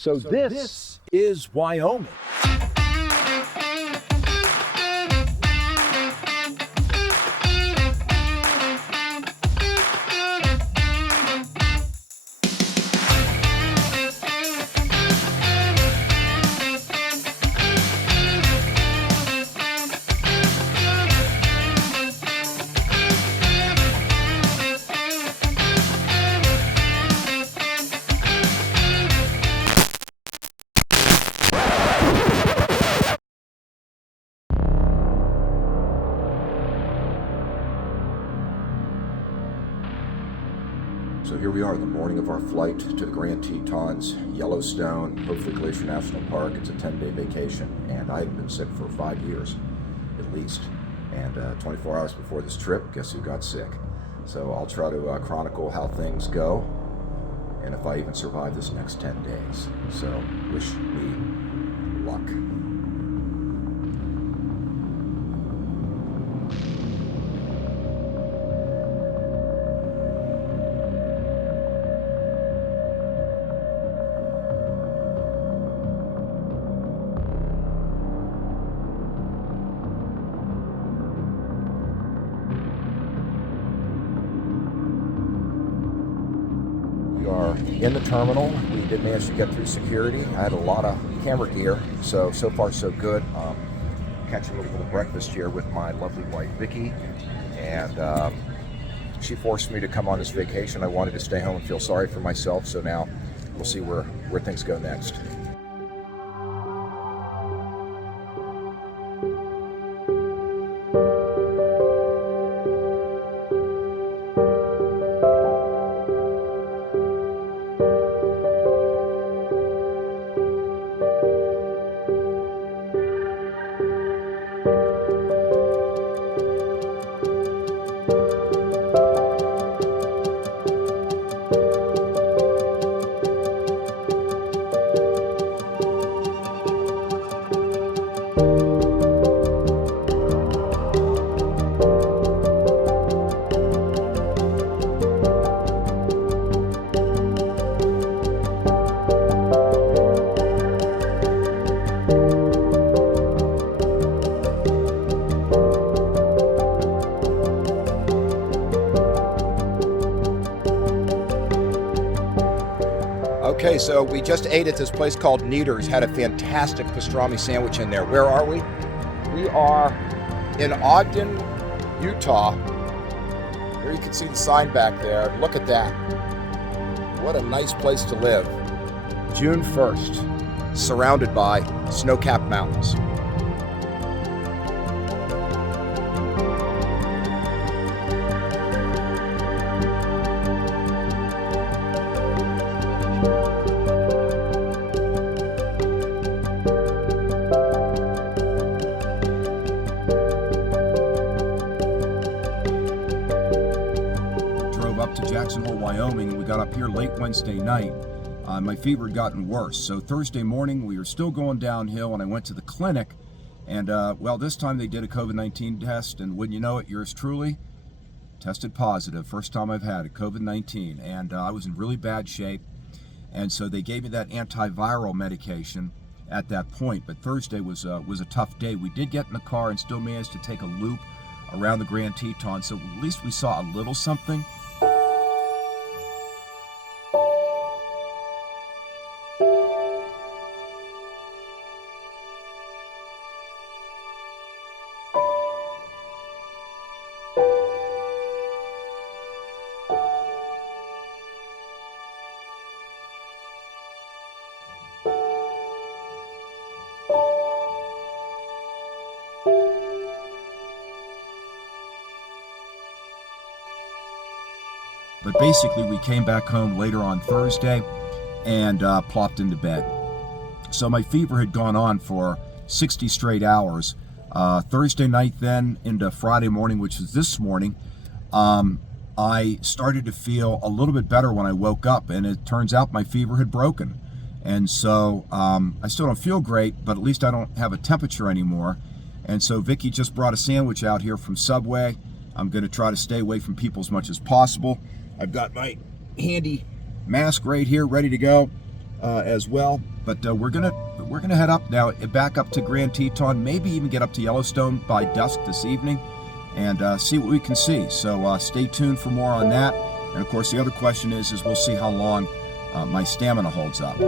So this is Wyoming. So here we are, the morning of our flight to the Grand Tetons Yellowstone, hopefully Glacier National Park. It's a 10-day vacation, and I've been sick for 5 years, at least. And 24 hours before this trip, guess who got sick? So I'll try to chronicle how things go, and if I even survive this next 10 days. So wish me luck. We are in the terminal. We did manage to get through security. I had a lot of camera gear, so far so good. Catching a little bit of breakfast here with my lovely wife Vicky, and she forced me to come on this vacation. I wanted to stay home and feel sorry for myself, so now we'll see where things go next. Okay, so we just ate at this place called Neater's, had a fantastic pastrami sandwich in there. Where are we? We are in Ogden, Utah. Here you can see the sign back there. Look at that. What a nice place to live. June 1st, surrounded by snow-capped mountains. Up to Jackson Hole, Wyoming. We got up here late Wednesday night. My fever had gotten worse. So Thursday morning, we were still going downhill, and I went to the clinic. And, well, this time they did a COVID-19 test, and wouldn't you know it, yours truly tested positive. First time I've had it, COVID-19. And I was in really bad shape. And so they gave me that antiviral medication at that point. But Thursday was a tough day. We did get in the car and still managed to take a loop around the Grand Tetons. So at least we saw a little something. But basically, we came back home later on Thursday and plopped into bed. So my fever had gone on for 60 straight hours. Thursday night then into Friday morning, which was this morning, I started to feel a little bit better when I woke up, and it turns out my fever had broken. And so I still don't feel great, but at least I don't have a temperature anymore. And so Vicky just brought a sandwich out here from Subway. I'm going to try to stay away from people as much as possible. I've got my handy mask right here ready to go. as well. But we're gonna head up now, back up to Grand Teton, maybe even get up to Yellowstone by dusk this evening, and see what we can see. So stay tuned for more on that. And of course, the other question is we'll see how long my stamina holds up.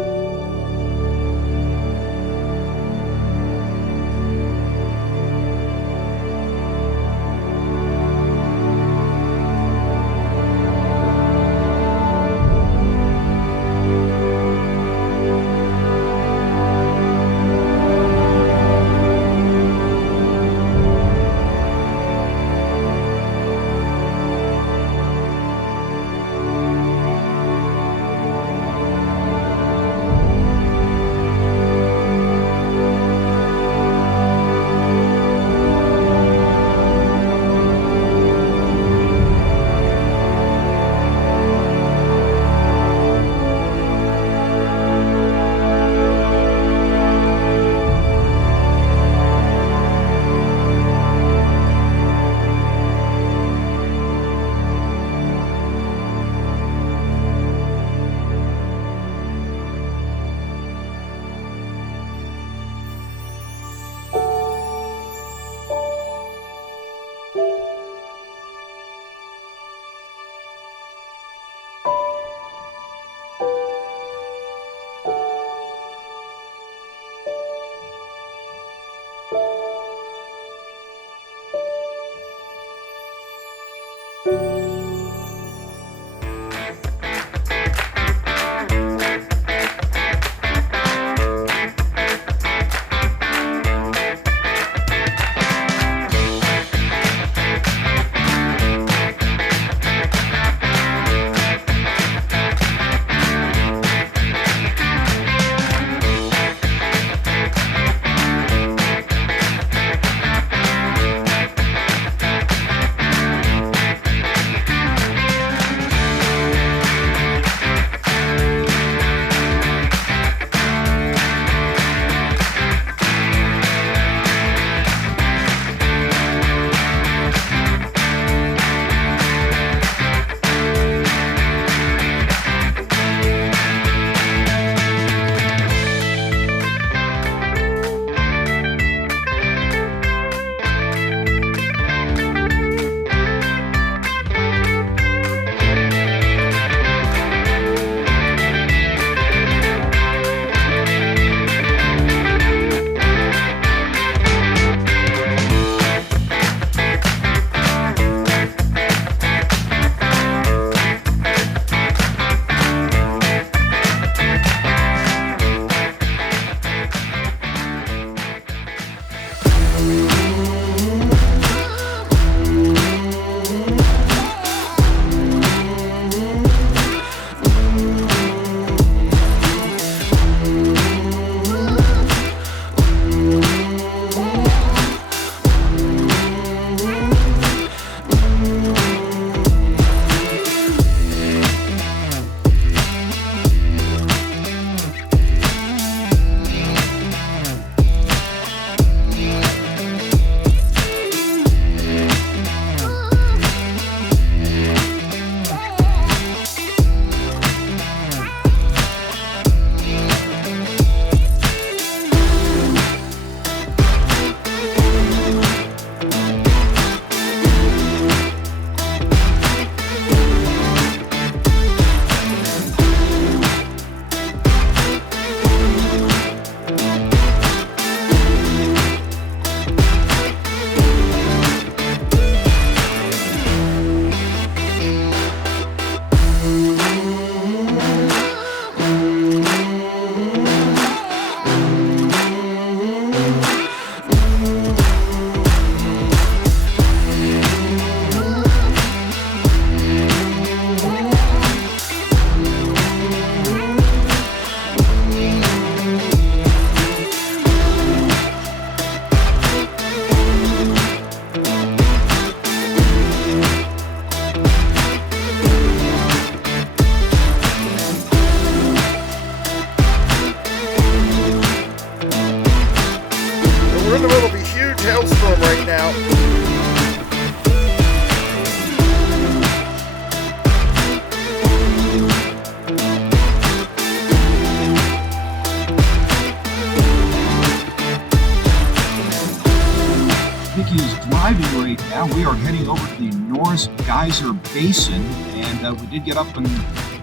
are heading over to the Norris Geyser Basin, and we did get up and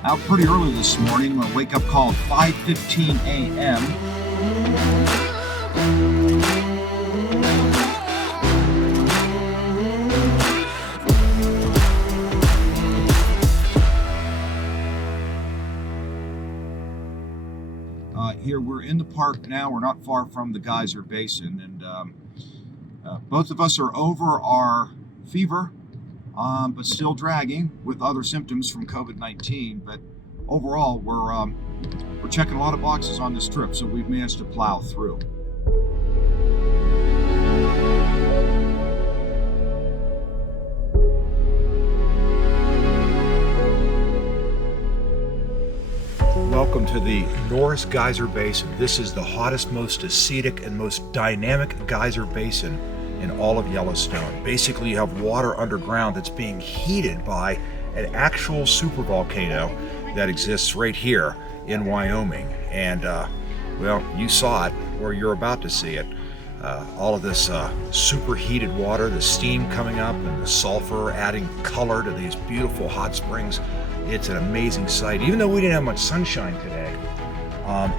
out pretty early this morning. A wake-up call at 5:15 a.m. Here we're in the park now. We're not far from the Geyser Basin, and both of us are over our fever, but still dragging with other symptoms from COVID-19. But overall, we're checking a lot of boxes on this trip, so we've managed to plow through. Welcome to the Norris Geyser Basin. This is the hottest, most acidic, and most dynamic geyser basin in all of Yellowstone. Basically, you have water underground that's being heated by an actual supervolcano that exists right here in Wyoming. And, well, you saw it, or you're about to see it. All of this superheated water, the steam coming up, and the sulfur adding color to these beautiful hot springs. It's an amazing sight. Even though we didn't have much sunshine today,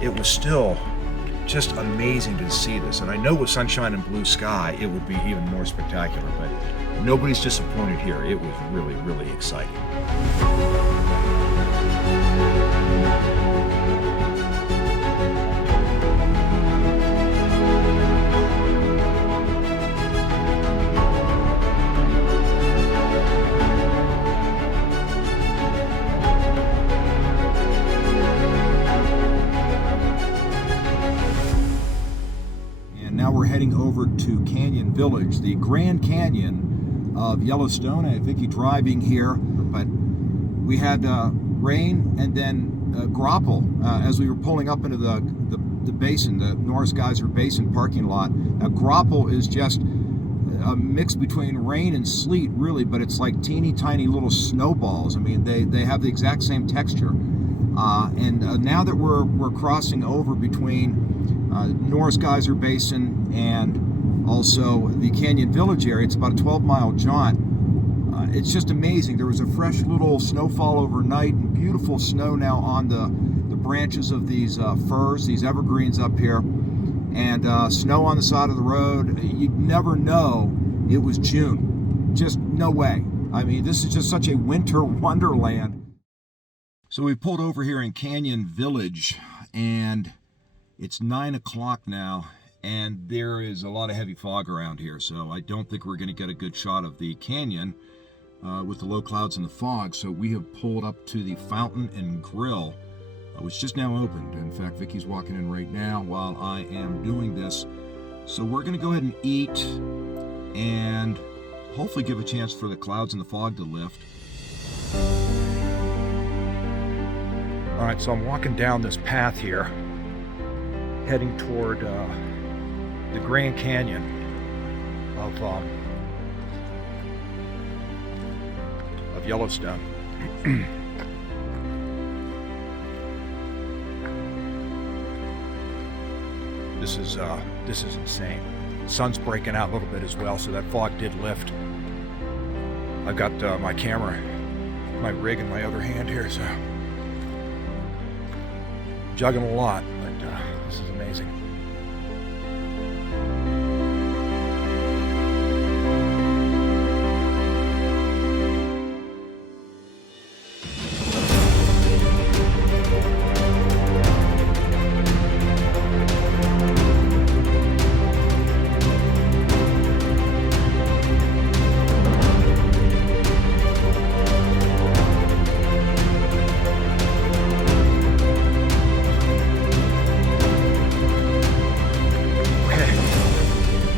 it was still just amazing to see this. And I know with sunshine and blue sky, it would be even more spectacular, but nobody's disappointed here. It was really, really exciting. Now we're heading over to Canyon Village, the Grand Canyon of Yellowstone. I have Vicky driving here, but we had rain and then grapple as we were pulling up into the basin, the Norris Geyser Basin parking lot. Now grapple is just a mix between rain and sleet, really, but it's like teeny tiny little snowballs. I mean, they have the exact same texture. And now that we're crossing over between Norris Geyser Basin and also the Canyon Village area, it's about a 12-mile jaunt. It's just amazing. There was a fresh little snowfall overnight and beautiful snow now on the branches of these firs, these evergreens up here, and snow on the side of the road. You'd never know it was June. Just no way. I mean, this is just such a winter wonderland. So we pulled over here in Canyon Village, and it's 9 o'clock now, and there is a lot of heavy fog around here, so I don't think we're going to get a good shot of the canyon with the low clouds and the fog. So we have pulled up to the Fountain and Grill, which just now opened. In fact, Vicky's walking in right now while I am doing this. So we're going to go ahead and eat and hopefully give a chance for the clouds and the fog to lift. All right, so I'm walking down this path here, heading toward the Grand Canyon of Yellowstone. This is insane. The sun's breaking out a little bit as well, so that fog did lift. I've got my camera, my rig in my other hand here, so juggling a lot, but this is amazing.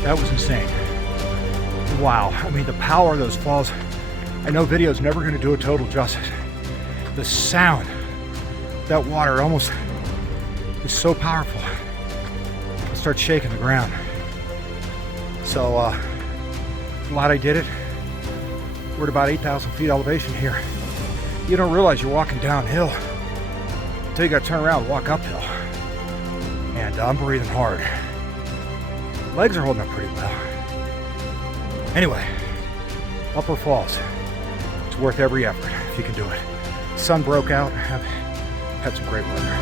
That was insane. Wow, I mean, the power of those falls. I know video's never going to do it total justice. The sound, that water almost is so powerful. It starts shaking the ground. So, glad I did it. We're at about 8,000 feet elevation here. You don't realize you're walking downhill until you got to turn around and walk uphill. And I'm breathing hard. Legs are holding up pretty well. Anyway, Upper Falls. It's worth every effort if you can do it. Sun broke out. Had some great weather.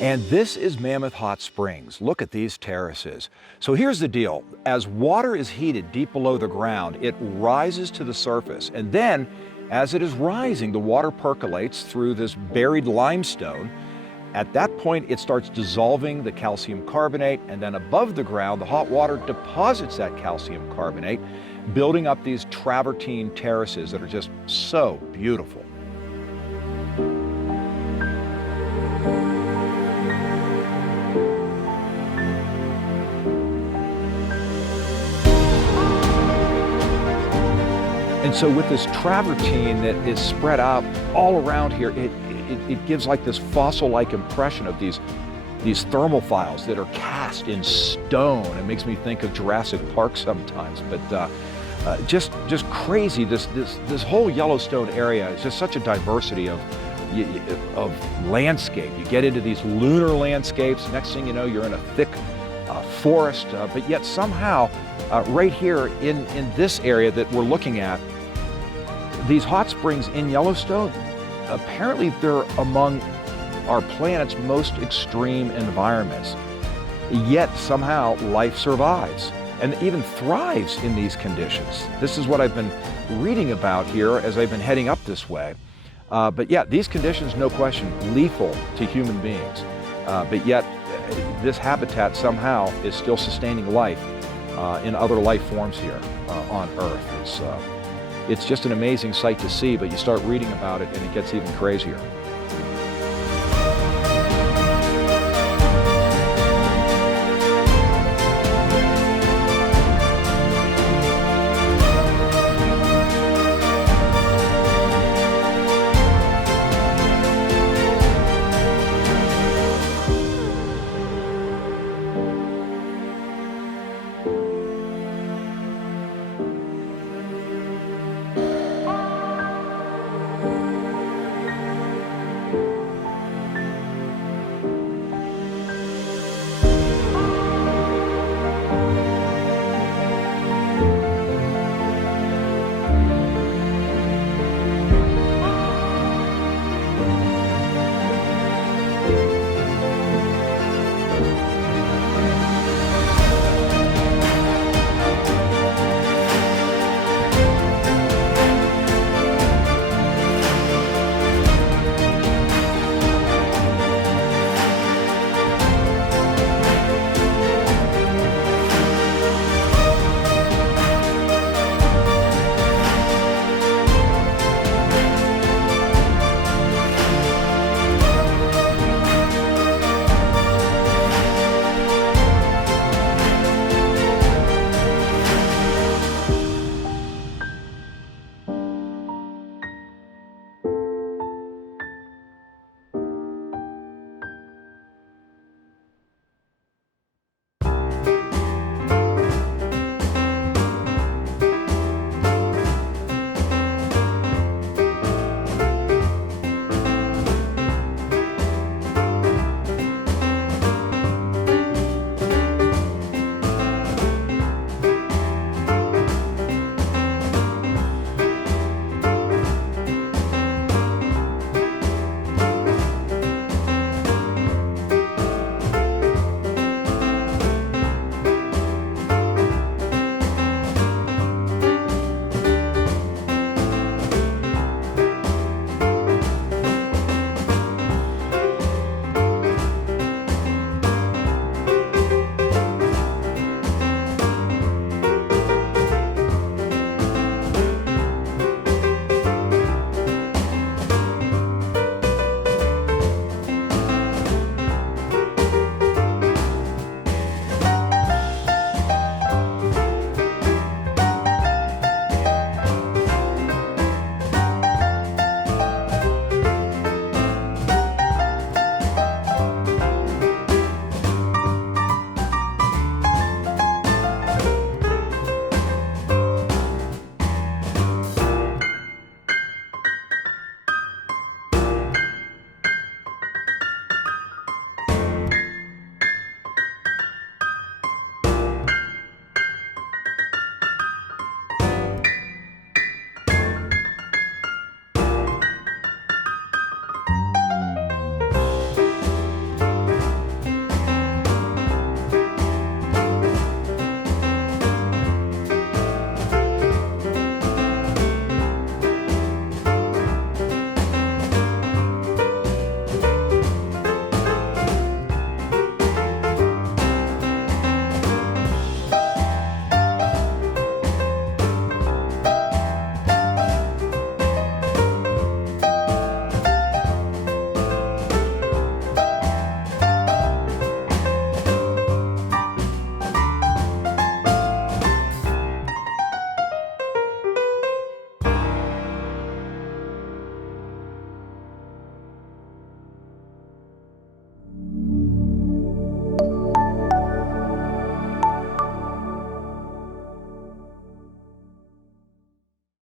And this is Mammoth Hot Springs. Look at these terraces. So here's the deal. As water is heated deep below the ground, it rises to the surface. And then, as it is rising, the water percolates through this buried limestone. At that point, it starts dissolving the calcium carbonate, and then above the ground, the hot water deposits that calcium carbonate, building up these travertine terraces that are just so beautiful. And so with this travertine that is spread out all around here, it gives like this fossil-like impression of these thermophiles that are cast in stone. It makes me think of Jurassic Park sometimes, but just crazy. This whole Yellowstone area is just such a diversity of landscape. You get into these lunar landscapes. Next thing you know, you're in a thick forest, but yet somehow right here in this area that we're looking at, these hot springs in Yellowstone, apparently they're among our planet's most extreme environments. Yet somehow life survives and even thrives in these conditions. This is what I've been reading about here as I've been heading up this way. But yeah, these conditions, no question, lethal to human beings. But yet this habitat somehow is still sustaining life in other life forms here on Earth. It's just an amazing sight to see, but you start reading about it and it gets even crazier.